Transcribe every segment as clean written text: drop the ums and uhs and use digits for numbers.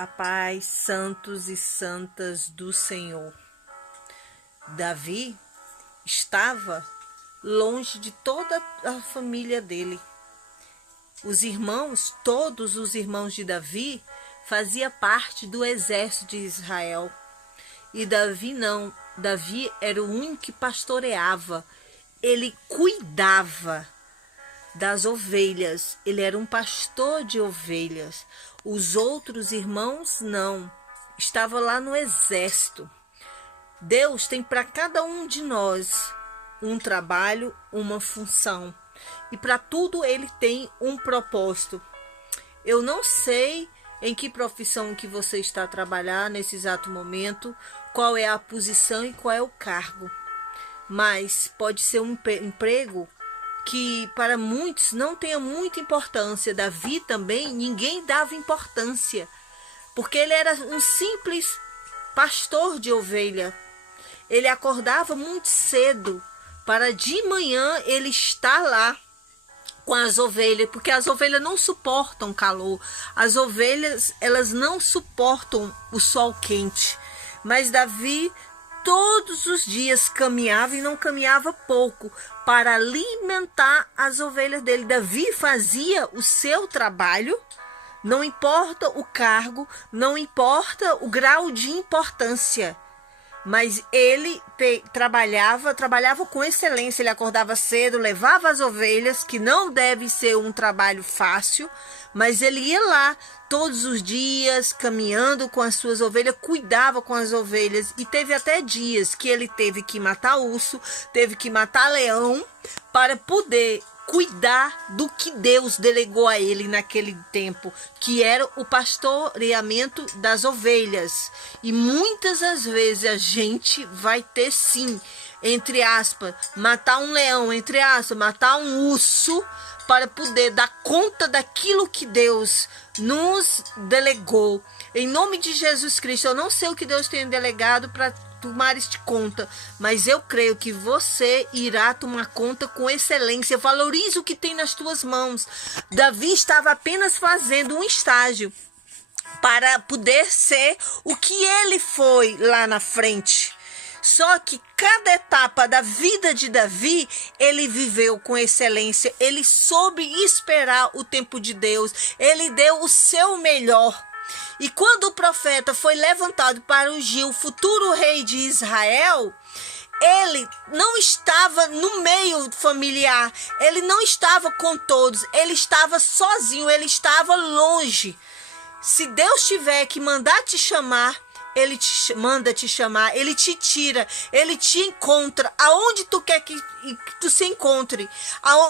A paz, santos e santas do Senhor. Davi estava longe de toda a família dele. Os irmãos, todos os irmãos de Davi, faziam parte do exército de Israel. E Davi não. Davi era o único que pastoreava. Ele cuidava das ovelhas. Ele era um pastor de ovelhas. Os outros irmãos não. Estava lá no exército. Deus tem para cada um de nós um trabalho, uma função. E para tudo ele tem um propósito. Eu não sei em que profissão que você está a trabalhar nesse exato momento, qual é a posição e qual é o cargo. Mas pode ser um emprego que para muitos não tenha muita importância. Davi também, ninguém dava importância, porque ele era um simples pastor de ovelha. Ele acordava muito cedo para de manhã ele estar lá com as ovelhas, porque as ovelhas não suportam calor. As ovelhas, elas não suportam o sol quente. Mas Davi todos os dias caminhava, e não caminhava pouco, para alimentar as ovelhas dele. Davi fazia o seu trabalho, não importa o cargo, não importa o grau de importância, mas ele trabalhava com excelência. Ele acordava cedo, levava as ovelhas, que não deve ser um trabalho fácil, mas ele ia lá todos os dias, caminhando com as suas ovelhas, cuidava com as ovelhas. E teve até dias que ele teve que matar urso, teve que matar leão, para poder cuidar do que Deus delegou a ele naquele tempo, que era o pastoreamento das ovelhas. E muitas das vezes a gente vai ter sim, entre aspas, matar um leão, entre aspas, matar um urso, para poder dar conta daquilo que Deus nos delegou. Em nome de Jesus Cristo, eu não sei o que Deus tem delegado para tomar este conta, mas eu creio que você irá tomar conta com excelência. Valorize o que tem nas tuas mãos. Davi estava apenas fazendo um estágio para poder ser o que ele foi lá na frente. Só que cada etapa da vida de Davi, ele viveu com excelência. Ele soube esperar o tempo de Deus. Ele deu o seu melhor. E quando o profeta foi levantado para ungir o futuro rei de Israel, ele não estava no meio familiar. Ele não estava com todos. Ele estava sozinho. Ele estava longe. Se Deus tiver que mandar te chamar, ele te manda te chamar, ele te tira, ele te encontra aonde tu quer que tu se encontre.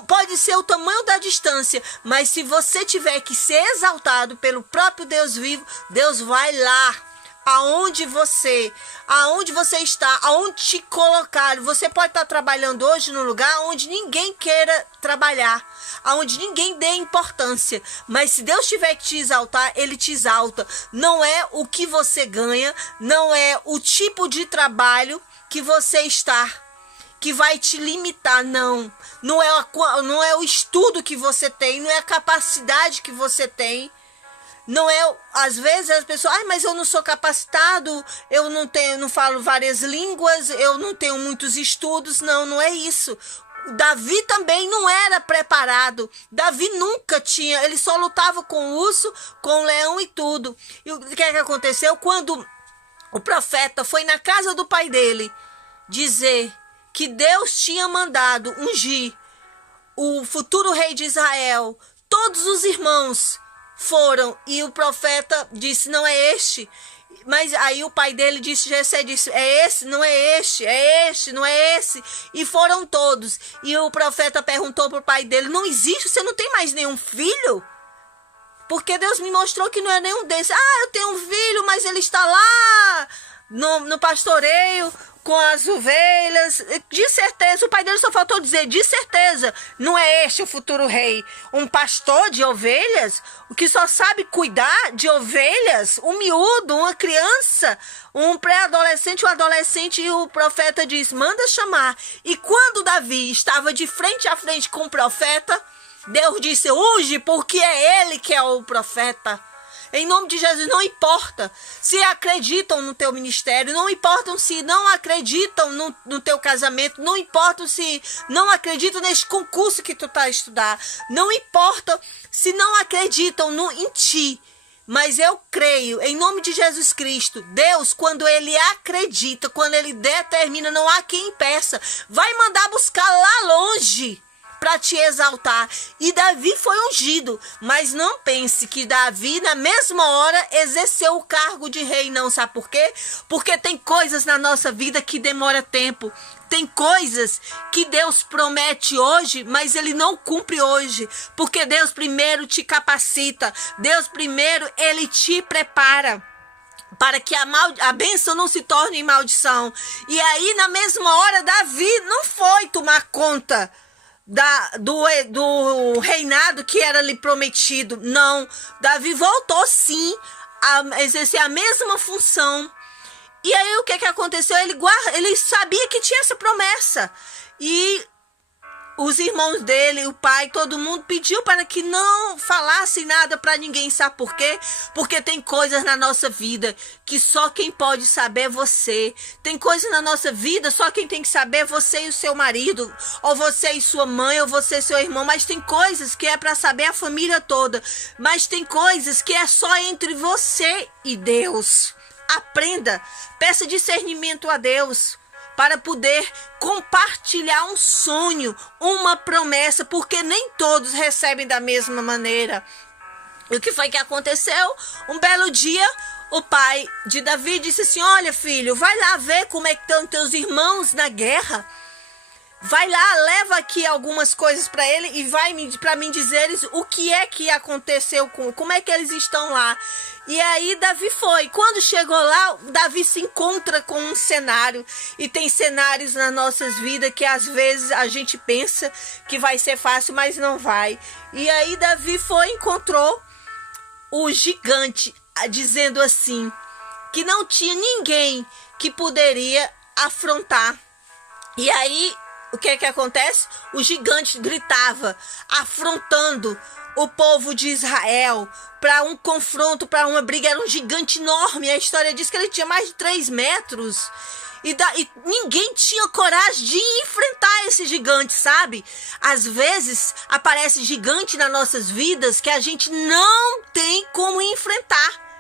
Pode ser o tamanho da distância, mas se você tiver que ser exaltado pelo próprio Deus vivo, Deus vai lá aonde você está, aonde te colocar. Você pode estar trabalhando hoje num lugar onde ninguém queira trabalhar, aonde ninguém dê importância, mas se Deus tiver que te exaltar, ele te exalta. Não é o que você ganha, não é o tipo de trabalho que você está que vai te limitar, não é o estudo que você tem, não é a capacidade que você tem. Não é, às vezes as pessoas, mas eu não sou capacitado, eu não falo várias línguas, eu não tenho muitos estudos. Não é isso. Davi também não era preparado. Davi nunca tinha, ele só lutava com urso, com leão e tudo. E o que é que aconteceu? Quando o profeta foi na casa do pai dele dizer que Deus tinha mandado ungir o futuro rei de Israel, todos os irmãos foram, e o profeta disse, não é este. Mas aí o pai dele disse, Jessé disse, é esse, não é este, é este, não é esse. E foram todos. E o profeta perguntou para o pai dele, não existe, você não tem mais nenhum filho? Porque Deus me mostrou que não é nenhum desses. Eu tenho um filho, mas ele está lá no pastoreio com as ovelhas. De certeza, o pai dele só faltou dizer, de certeza, não é este o futuro rei. Um pastor de ovelhas, o que só sabe cuidar de ovelhas, um miúdo, uma criança, um pré-adolescente, um adolescente. E o profeta diz, manda chamar. E quando Davi estava de frente a frente com o profeta, Deus disse, unge, porque é ele que é o profeta. Em nome de Jesus, não importa se acreditam no teu ministério, não importa se não acreditam no teu casamento, não importa se não acreditam nesse concurso que tu tá a estudar, não importa se não acreditam em ti. Mas eu creio, em nome de Jesus Cristo, Deus, quando Ele acredita, quando Ele determina, não há quem impeça, vai mandar buscar lá longe para te exaltar. E Davi foi ungido, mas não pense que Davi, na mesma hora, exerceu o cargo de rei, não. Sabe por quê? Porque tem coisas na nossa vida que demora tempo. Tem coisas que Deus promete hoje, mas Ele não cumpre hoje. Porque Deus primeiro te capacita. Deus primeiro, Ele te prepara para que a bênção não se torne maldição. E aí, na mesma hora, Davi não foi tomar conta do reinado que era lhe prometido. Não, Davi voltou sim a exercer a mesma função. E aí o que aconteceu? Ele sabia que tinha essa promessa. E os irmãos dele, o pai, todo mundo pediu para que não falasse nada para ninguém. Sabe por quê? Porque tem coisas na nossa vida que só quem pode saber é você. Tem coisas na nossa vida, só quem tem que saber é você e o seu marido, ou você e sua mãe, ou você e seu irmão. Mas tem coisas que é para saber a família toda. Mas tem coisas que é só entre você e Deus. Aprenda, peça discernimento a Deus para poder compartilhar um sonho, uma promessa, porque nem todos recebem da mesma maneira. E o que foi que aconteceu? Um belo dia, o pai de Davi disse assim: olha, filho, vai lá ver como é que estão teus irmãos na guerra. Vai lá, leva aqui algumas coisas para ele e vai para mim dizeres o que é que aconteceu, como é que eles estão lá. E aí Davi foi. Quando chegou lá, Davi se encontra com um cenário. E tem cenários nas nossas vidas que às vezes a gente pensa que vai ser fácil, mas não vai. E aí Davi foi e encontrou o gigante, dizendo assim, que não tinha ninguém que poderia afrontar. E aí, o que é que acontece? O gigante gritava, afrontando o povo de Israel para um confronto, para uma briga. Era um gigante enorme. A história diz que ele tinha mais de 3 metros. E ninguém tinha coragem de enfrentar esse gigante, sabe? Às vezes aparece gigante nas nossas vidas que a gente não tem como enfrentar.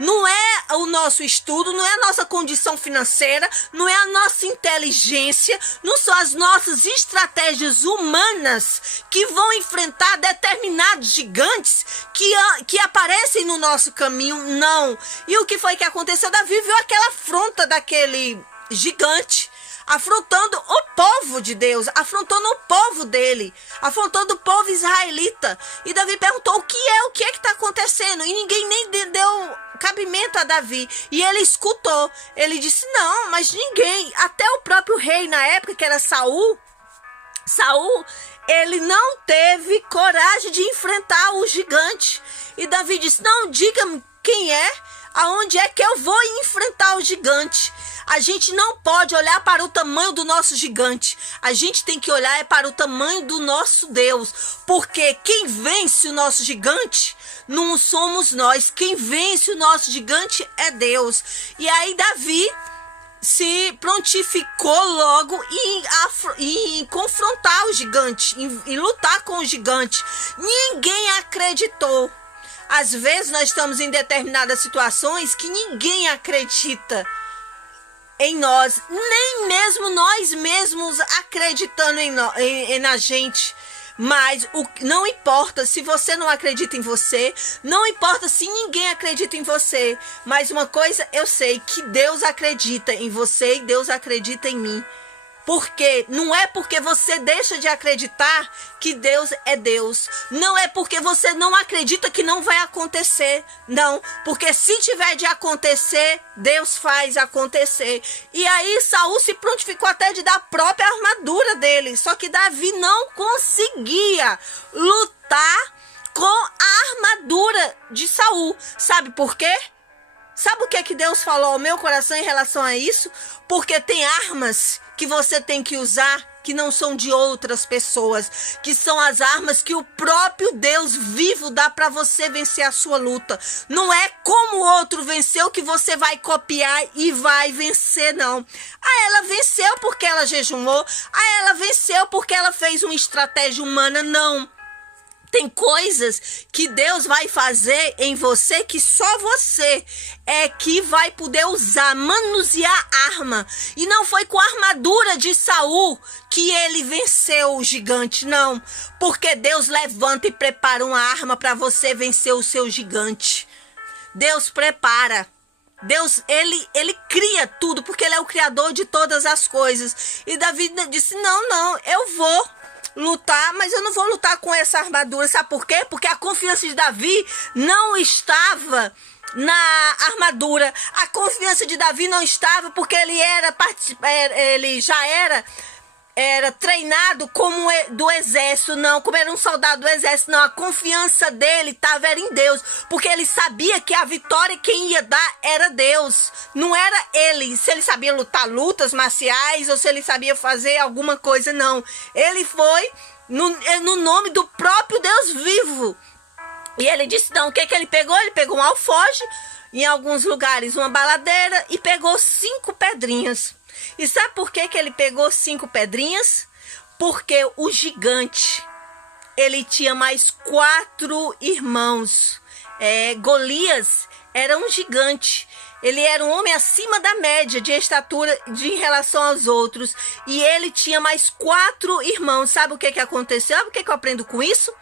Não é o nosso estudo, não é a nossa condição financeira, não é a nossa inteligência, não são as nossas estratégias humanas que vão enfrentar determinados gigantes que aparecem no nosso caminho, não. E o que foi que aconteceu? Davi viu aquela afronta daquele gigante, afrontando o povo de Deus, afrontando o povo dele, afrontando o povo israelita. E Davi perguntou: o que é que está acontecendo? E ninguém nem deu cabimento a Davi. E ele escutou. Ele disse: não, mas ninguém, até o próprio rei na época, que era Saul, ele não teve coragem de enfrentar o gigante. E Davi disse: não, diga-me quem é, aonde é que eu vou enfrentar o gigante. A gente não pode olhar para o tamanho do nosso gigante. A gente tem que olhar para o tamanho do nosso Deus. Porque quem vence o nosso gigante não somos nós. Quem vence o nosso gigante é Deus. E aí Davi se prontificou logo em confrontar o gigante, em lutar com o gigante. Ninguém acreditou. Às vezes nós estamos em determinadas situações que ninguém acredita em nós, nem mesmo nós mesmos acreditando na gente. Mas não importa se você não acredita em você, não importa se ninguém acredita em você, mas uma coisa eu sei, que Deus acredita em você e Deus acredita em mim. Porque não é porque você deixa de acreditar que Deus é Deus. Não é porque você não acredita que não vai acontecer. Não, porque se tiver de acontecer, Deus faz acontecer. E aí Saul se prontificou até de dar a própria armadura dele. Só que Davi não conseguia lutar com a armadura de Saul. Sabe por quê? Sabe o que é que Deus falou ao meu coração em relação a isso? Porque tem armas que você tem que usar que não são de outras pessoas, que são as armas que o próprio Deus vivo dá para você vencer a sua luta. Não é como o outro venceu que você vai copiar e vai vencer, não. Ela venceu porque ela jejuou, ela venceu porque ela fez uma estratégia humana, não. Tem coisas que Deus vai fazer em você que só você é que vai poder usar, manusear arma. E não foi com a armadura de Saul que ele venceu o gigante, não. Porque Deus levanta e prepara uma arma para você vencer o seu gigante. Deus prepara. Deus, ele cria tudo, porque ele é o criador de todas as coisas. E Davi disse, não, eu vou lutar, mas eu não vou lutar com essa armadura. Sabe por quê? Porque a confiança de Davi não estava na armadura. A confiança de Davi não estava porque ele já era treinado como do exército, não, como era um soldado do exército, não. A confiança dele estava em Deus, porque ele sabia que a vitória quem ia dar era Deus, não era ele, se ele sabia lutar lutas marciais ou se ele sabia fazer alguma coisa, não. Ele foi no nome do próprio Deus vivo. E ele disse, não, o que ele pegou? Ele pegou um alforje, em alguns lugares uma baladeira, e pegou 5 pedrinhas. E sabe por que ele pegou 5 pedrinhas? Porque o gigante, ele tinha mais 4 irmãos. Golias era um gigante. Ele era um homem acima da média de estatura em relação aos outros. E ele tinha mais 4 irmãos. Sabe o que aconteceu? Sabe o que eu aprendo com isso?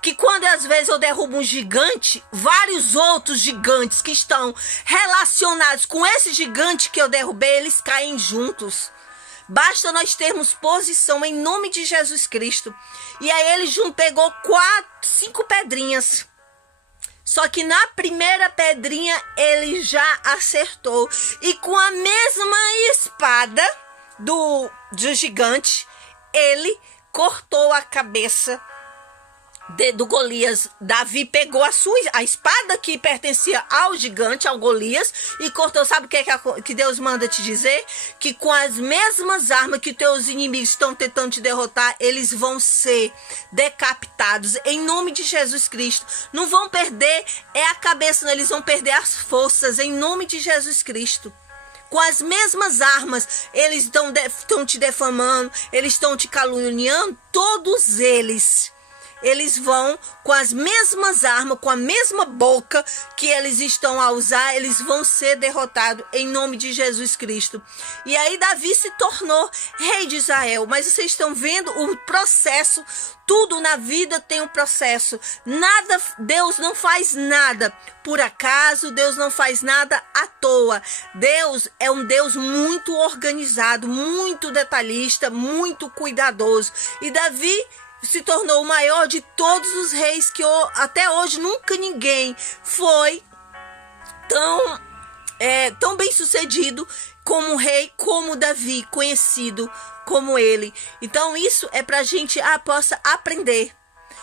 Que quando às vezes eu derrubo um gigante, vários outros gigantes que estão relacionados com esse gigante que eu derrubei, eles caem juntos. Basta nós termos posição em nome de Jesus Cristo. E aí ele pegou 5 pedrinhas. Só que na primeira pedrinha ele já acertou. E com a mesma espada do gigante, ele cortou a cabeça do Golias. Davi pegou a espada que pertencia ao gigante, ao Golias, e cortou. Sabe o que Deus manda te dizer? Que com as mesmas armas que teus inimigos estão tentando te derrotar, eles vão ser decapitados em nome de Jesus Cristo. Não vão perder a cabeça, não, eles vão perder as forças em nome de Jesus Cristo. Com as mesmas armas, eles estão te defamando, eles estão te caluniando, todos eles vão com as mesmas armas, com a mesma boca que eles estão a usar, eles vão ser derrotados em nome de Jesus Cristo. E aí Davi se tornou rei de Israel. Mas vocês estão vendo o processo. Tudo na vida tem um processo. Deus não faz nada por acaso, Deus não faz nada à toa. Deus é um Deus muito organizado, muito detalhista, muito cuidadoso. E Davi se tornou o maior de todos os reis, que até hoje nunca ninguém foi tão bem sucedido como rei, como Davi, conhecido como ele. Então isso é pra gente possa aprender.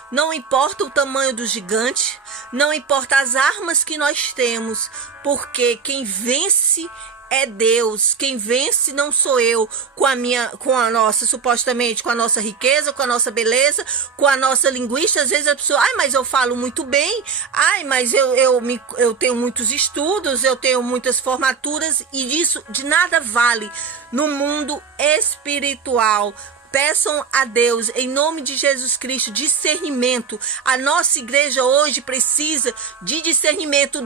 Não importa o tamanho do gigante, não importa as armas que nós temos, porque quem vence é Deus. Quem vence não sou eu com a nossa, supostamente, com a nossa riqueza, com a nossa beleza, com a nossa linguística. Às vezes a pessoa, mas eu falo muito bem, mas eu tenho muitos estudos, eu tenho muitas formaturas, e disso de nada vale no mundo espiritual. Peçam a Deus, em nome de Jesus Cristo, discernimento. A nossa igreja hoje precisa de discernimento.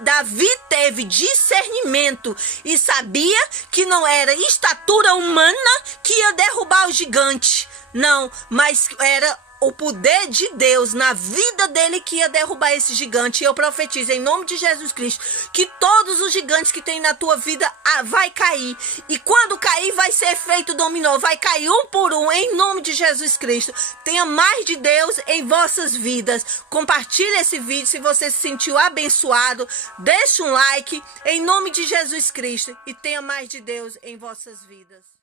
Davi teve discernimento e sabia que não era estatura humana que ia derrubar o gigante. Não, mas era o poder de Deus na vida dele que ia derrubar esse gigante. E eu profetizo em nome de Jesus Cristo que todos os gigantes que tem na tua vida vai cair. E quando cair vai ser feito dominó. Vai cair um por um em nome de Jesus Cristo. Tenha mais de Deus em vossas vidas. Compartilhe esse vídeo se você se sentiu abençoado. Deixe um like em nome de Jesus Cristo. E tenha mais de Deus em vossas vidas.